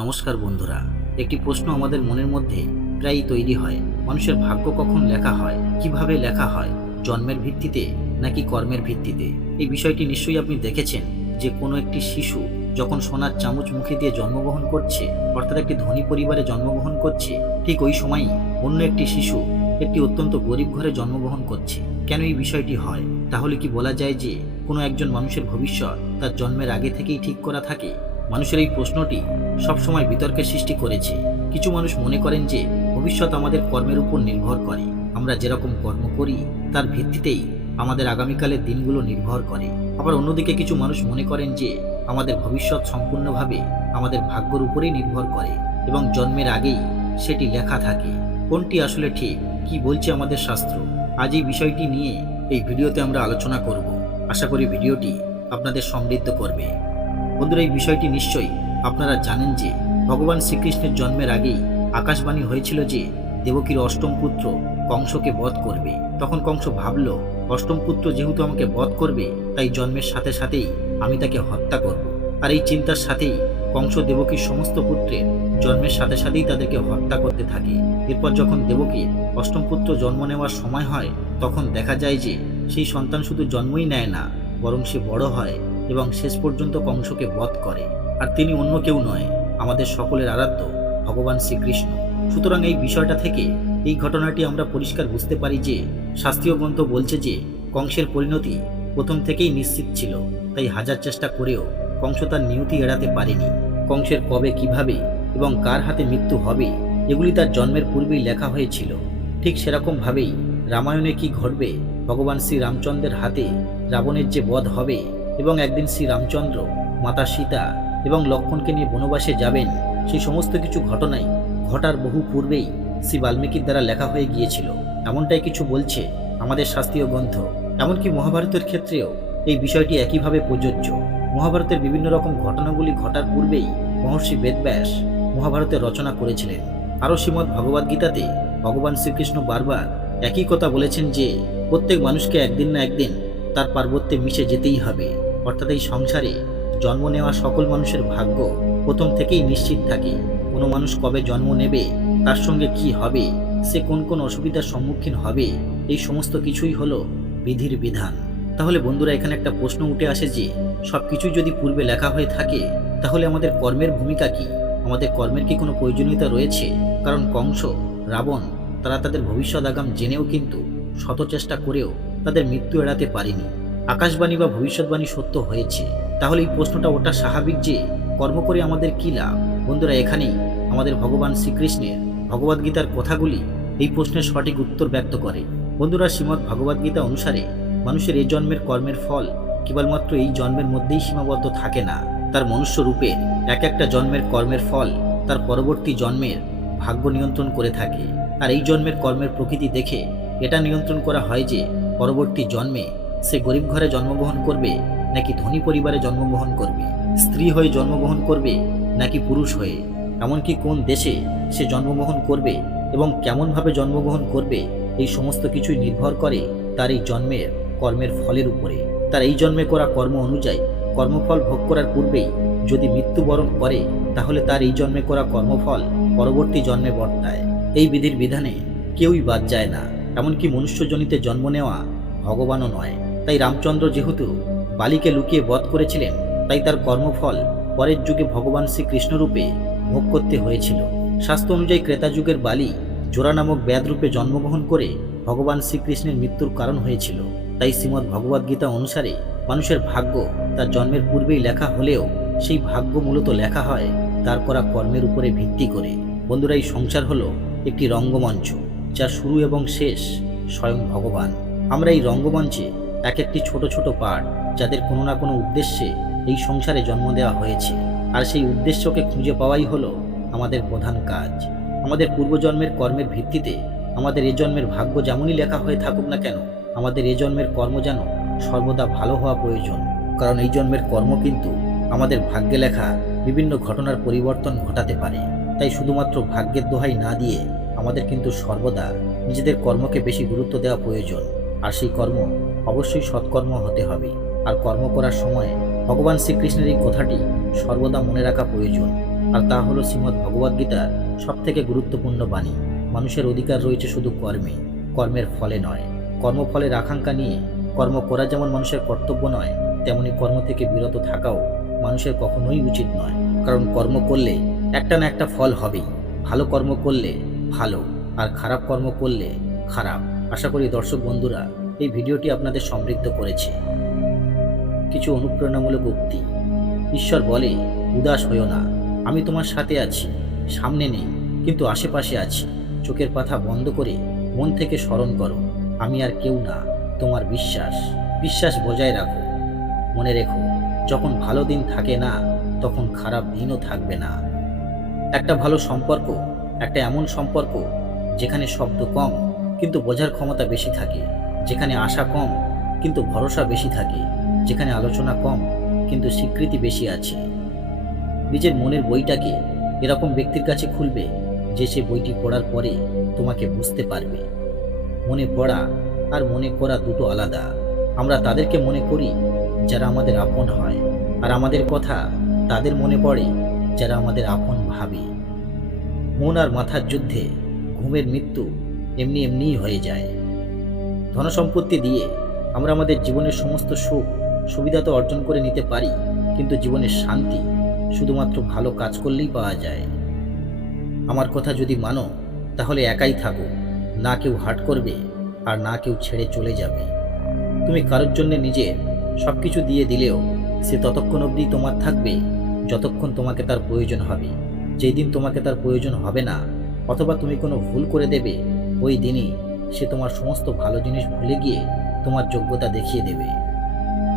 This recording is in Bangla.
নমস্কার বন্ধুরা, একটি প্রশ্ন আমাদের মনের মধ্যে প্রায়ই তৈরি হয়, মানুষের ভাগ্য কখন লেখা হয়, কীভাবে লেখা হয়, জন্মের ভিত্তিতে নাকি কর্মের ভিত্তিতে? এই বিষয়টি নিশ্চয়ই আপনি দেখেছেন যে কোনো একটি শিশু যখন সোনার চামচ মুখে দিয়ে জন্মগ্রহণ করছে, অর্থাৎ একটি ধনী পরিবারে জন্মগ্রহণ করছে, ঠিক ওই সময়ই অন্য একটি শিশু একটি অত্যন্ত গরিব ঘরে জন্মগ্রহণ করছে। কেন এই বিষয়টি হয়? তাহলে কি বলা যায় যে কোনো একজন মানুষের ভবিষ্যৎ তার জন্মের আগে থেকেই ঠিক করা থাকে? মানুষের এই প্রশ্নটি সবসময় বিতর্কের সৃষ্টি করেছে। কিছু মানুষ মনে করেন যে, ভবিষ্যৎ আমাদের কর্মের উপর নির্ভর করে। আমরা যেরকম কর্ম করি, তার ভিত্তিতেই আমাদের আগামীকালের দিনগুলো নির্ভর করে। আবার অন্যদিকে কিছু মানুষ মনে করেন যে, আমাদের ভবিষ্যৎ সম্পূর্ণভাবে আমাদের ভাগ্যর উপরেই নির্ভর করে এবং জন্মের আগেই সেটি লেখা থাকে। কোনটি আসলে ঠিক? কি বলছে আমাদের শাস্ত্র? আজ এই বিষয়টি নিয়ে এই ভিডিওতে আমরা আলোচনা করব। আশা করি ভিডিওটি আপনাদের সমৃদ্ধ করবে। বন্ধুরা এই বিষয়টি নিশ্চয়ই আপনারা জানেন যে ভগবান শ্রীকৃষ্ণের জন্মের আগেই আকাশবাণী হয়েছিল যে দেবকীর অষ্টম পুত্র কংসকে বধ করবে। তখন কংস ভাবল, অষ্টম পুত্র যেহেতু আমাকে বধ করবে, তাই জন্মের সাথে সাথেই আমি তাকে হত্যা করব। আর এই চিন্তার সাথেই কংস দেবকীর সমস্ত পুত্রের জন্মের সাথে সাথেই তাদেরকে হত্যা করতে থাকে। এরপর যখন দেবকীর অষ্টম পুত্র জন্ম নেওয়ার সময় হয়, তখন দেখা যায় যে সেই সন্তান শুধু জন্মই নেয় না, বরং সে বড় হয়। এবং শেষ পর্যন্ত কংসকে বধ করে। আর তিনি অন্য কেউ নয়, আমাদের সকলের আরাধ্য, ভগবান শ্রীকৃষ্ণ। সুতরাং এই বিষয়টা থেকে এই ঘটনাটি আমরা পরিষ্কার বুঝতে পারি যে, শাস্ত্রীয় গ্রন্থ বলছে যে, কংসের পরিণতি প্রথম থেকেই নিশ্চিত ছিল, তাই হাজার চেষ্টা করেও কংস তার নিয়তি এড়াতে পারেনি। কংসের কবে কীভাবে এবং কার হাতে মৃত্যু হবে, এগুলি তার জন্মের পূর্বেই লেখা হয়েছিল। ঠিক সেরকমভাবেই রামায়ণে কি ঘটবে, ভগবান শ্রীরামচন্দ্রের হাতে রাবণের যে বধ হবে এবং একদিন শ্রী রামচন্দ্র মাতা সীতা এবং লক্ষণকে নিয়ে বনবাসে যাবেন, সেই সমস্ত কিছু ঘটনাই ঘটার বহু পূর্বেই শ্রী বাল্মীকির দ্বারা লেখা হয়ে গিয়েছিল। এমনটাই কিছু বলছে আমাদের শাস্ত্রীয় গ্রন্থ। এমনকি মহাভারতের ক্ষেত্রেও এই বিষয়টি একইভাবে প্রযোজ্য। মহাভারতের বিভিন্ন রকম ঘটনাগুলি ঘটার পূর্বেই মহর্ষি বেদব্যাস মহাভারতের রচনা করেছিলেন। আরও শ্রীমৎ ভগবদ্গীতাতে ভগবান শ্রীকৃষ্ণ বারবার একই কথা বলেছেন যে, প্রত্যেক মানুষকে একদিন না একদিন তার পার্বত্যে মিশে যেতেই হবে। অর্থাৎ এই সংসারে জন্ম নেওয়া সকল মানুষের ভাগ্য প্রথম থেকেই নিশ্চিত থাকে। কোনো মানুষ কবে জন্ম নেবে, তার সঙ্গে কি হবে, সে কোন কোন অসুবিধার সম্মুখীন হবে, এই সমস্ত কিছুই হলো বিধির বিধান। তাহলে বন্ধুরা, এখানে একটা প্রশ্ন উঠে আসে যে সব কিছুই যদি পূর্বে লেখা হয়ে থাকে, তাহলে আমাদের কর্মের ভূমিকা কি? আমাদের কর্মের কি কোনো প্রয়োজনীয়তা রয়েছে? কারণ কংস, রাবণ, তারা তাদের ভবিষ্যৎ আগাম জেনেও কিন্তু শত চেষ্টা করেও তাদের মৃত্যু এড়াতে পারেনি। আকাশবাণী বা ভবিষ্যৎবাণী সত্য হয়েছে। তাহলে এই প্রশ্নটা ওটা স্বাভাবিক যে কর্ম করে আমাদের কী লাভ? বন্ধুরা, এখানেই আমাদের ভগবান শ্রীকৃষ্ণের ভগবদ্গীতার কথাগুলি এই প্রশ্নের সঠিক উত্তর ব্যক্ত করে। বন্ধুরা শ্রীমৎ ভগবদ্গীতা অনুসারে মানুষের এই জন্মের কর্মের ফল কেবলমাত্র এই জন্মের মধ্যেই সীমাবদ্ধ থাকে না। তার মনুষ্য রূপের এক একটা জন্মের কর্মের ফল তার পরবর্তী জন্মের ভাগ্য নিয়ন্ত্রণ করে থাকে। আর এই জন্মের কর্মের প্রকৃতি দেখে এটা নিয়ন্ত্রণ করা হয় যে পরবর্তী জন্মে সে গরিব ঘরে জন্মগ্রহণ করবে, নাকি ধনী পরিবারে জন্মগ্রহণ করবে? স্ত্রী হয়ে জন্মগ্রহণ করবে, নাকি পুরুষ হয়ে? এমনকি কোন দেশে সে জন্মগ্রহণ করবে এবং কেমনভাবে জন্মগ্রহণ করবে, এই সমস্ত কিছুই নির্ভর করে তার এই জন্মের কর্মের ফলের উপরে। তার এই জন্মে করা কর্ম অনুযায়ী কর্মফল ভোগ করার পূর্বেই যদি মৃত্যুবরণ করে, তাহলে তার এই জন্মে করা কর্মফল পরবর্তী জন্মে বর্তায়। এই বিধির বিধানে কেউই বাদ যায় না। এমনকি মনুষ্যজনিতে জন্ম নেওয়া ভগবানও নয়। তাই রামচন্দ্র যেহেতু বালিকে লুকিয়ে বধ করেছিলেন, তাই তার কর্মফল পরের যুগে ভগবান শ্রীকৃষ্ণরূপে ভোগ করতে হয়েছিল। শাস্ত্র অনুযায়ী ক্রেতা যুগের বালি জোড়া নামক ব্যাধরূপে জন্মগ্রহণ করে ভগবান শ্রীকৃষ্ণের মৃত্যুর কারণ হয়েছিল। তাই শ্রীমদ্ ভগবদ্গীতা অনুসারে মানুষের ভাগ্য তার জন্মের পূর্বেই লেখা হলেও সেই ভাগ্য মূলত লেখা হয় তার করা কর্মের উপরে ভিত্তি করে। বন্ধুরা, এই সংসার হলো একটি রঙ্গমঞ্চ যা শুরু এবং শেষ স্বয়ং ভগবান। আমরা এই রঙ্গমঞ্চে এক একটি ছোট ছোট পাঠ যাদের কোনো না কোনো উদ্দেশ্যে এই সংসারে জন্ম দেওয়া হয়েছে। আর সেই উদ্দেশ্যকে খুঁজে পাওয়াই হলো আমাদের প্রধান কাজ। আমাদের পূর্বজন্মের কর্মের ভিত্তিতে আমাদের এ জন্মের ভাগ্য যেমনই লেখা হয়ে থাকুক না কেন, আমাদের এ জন্মের কর্ম যেন সর্বদা ভালো হওয়া প্রয়োজন। কারণ এই জন্মের কর্ম কিন্তু আমাদের ভাগ্যে লেখা বিভিন্ন ঘটনার পরিবর্তন ঘটাতে পারে। তাই শুধুমাত্র ভাগ্যের দোহাই না দিয়ে আমাদের কিন্তু সর্বদা নিজেদের কর্মকে বেশি গুরুত্ব দেওয়া প্রয়োজন। আর সেই কর্ম অবশ্যই সৎকর্ম হতে হবে। আর কর্ম করার সময় ভগবান শ্রীকৃষ্ণের এই কথাটি সর্বদা মনে রাখা প্রয়োজন। আর তা হলো শ্রীমদ্ ভগবদ্গীতার সব থেকে গুরুত্বপূর্ণ বাণী। মানুষের অধিকার রয়েছে শুধু কর্মে, কর্মের ফলে নয়। কর্মফলের আকাঙ্ক্ষা নিয়ে কর্ম করা যেমন মানুষের কর্তব্য নয়, তেমনি কর্ম থেকে বিরত থাকাও মানুষের কখনোই উচিত নয়। কারণ কর্ম করলে একটা না একটা ফল হবেই। ভালো কর্ম করলে ভালো, আর খারাপ কর্ম করলে খারাপ। আশা করি দর্শক বন্ধুরা, এই ভিডিওটি আপনাদের সমৃদ্ধ করেছে। কিছু অনুপ্রেরণামূলক উক্তি। ঈশ্বর বলে, উদাস হইও না। আমি তোমার সাথে আছি, সামনে নেই, কিন্তু আশেপাশে আছি। চোখের পাথা বন্ধ করে মন থেকে স্মরণ করো, আমি আর কেউ না, তোমার বিশ্বাস। বিশ্বাস বজায় রাখো। মনে রেখো, যখন ভালো দিন থাকে না, তখন খারাপ দিনও থাকবে না। একটা ভালো সম্পর্ক, একটা এমন সম্পর্ক, যেখানে শব্দ কম কিন্তু বোঝার ক্ষমতা বেশি থাকে, যেখানে আশা কম কিন্তু ভরসা বেশি থাকে, যেখানে আলোচনা কম কিন্তু স্বীকৃতি বেশি আছে। নিজের মনের বইটাকে এরকম ব্যক্তির কাছে খুলবে যে সে বইটি পড়ার পরে তোমাকে বুঝতে পারবে। মনে পড়া আর মনে করা দুটো আলাদা। আমরা তাদেরকে মনে করি যারা আমাদের আপন হয় আর আমাদের কথা তাদের মনে পড়ে যারা আমাদের আপন ভাবে। মন আর মাথার যুদ্ধে ঘুমের মৃত্যু এমনি এমনিই হয়ে যায়। ধনসম্পত্তি দিয়ে আমরা আমাদের জীবনের সমস্ত সুখ, সুবিধা তো অর্জন করে নিতে পারি, কিন্তু জীবনের শান্তি শুধুমাত্র ভালো কাজ করলেই পাওয়া যায়। আমার কথা যদি মানো, তাহলে একাই থাকো। না কেউ হাট করবে আর না কেউ ছেড়ে চলে যাবে। তুমি কারোর জন্য নিজে সব কিছু দিয়ে দিলেও সে ততক্ষণ অবধি তোমার থাকবে, যতক্ষণ তোমাকে তার প্রয়োজন হবে। যেই দিন তোমাকে তার প্রয়োজন হবে না, অথবা তুমি কোনো ভুল করে দেবে ওই দিনই সে তোমার সমস্ত ভালো জিনিস ভুলে গিয়ে তোমার যোগ্যতা দেখিয়ে দেবে।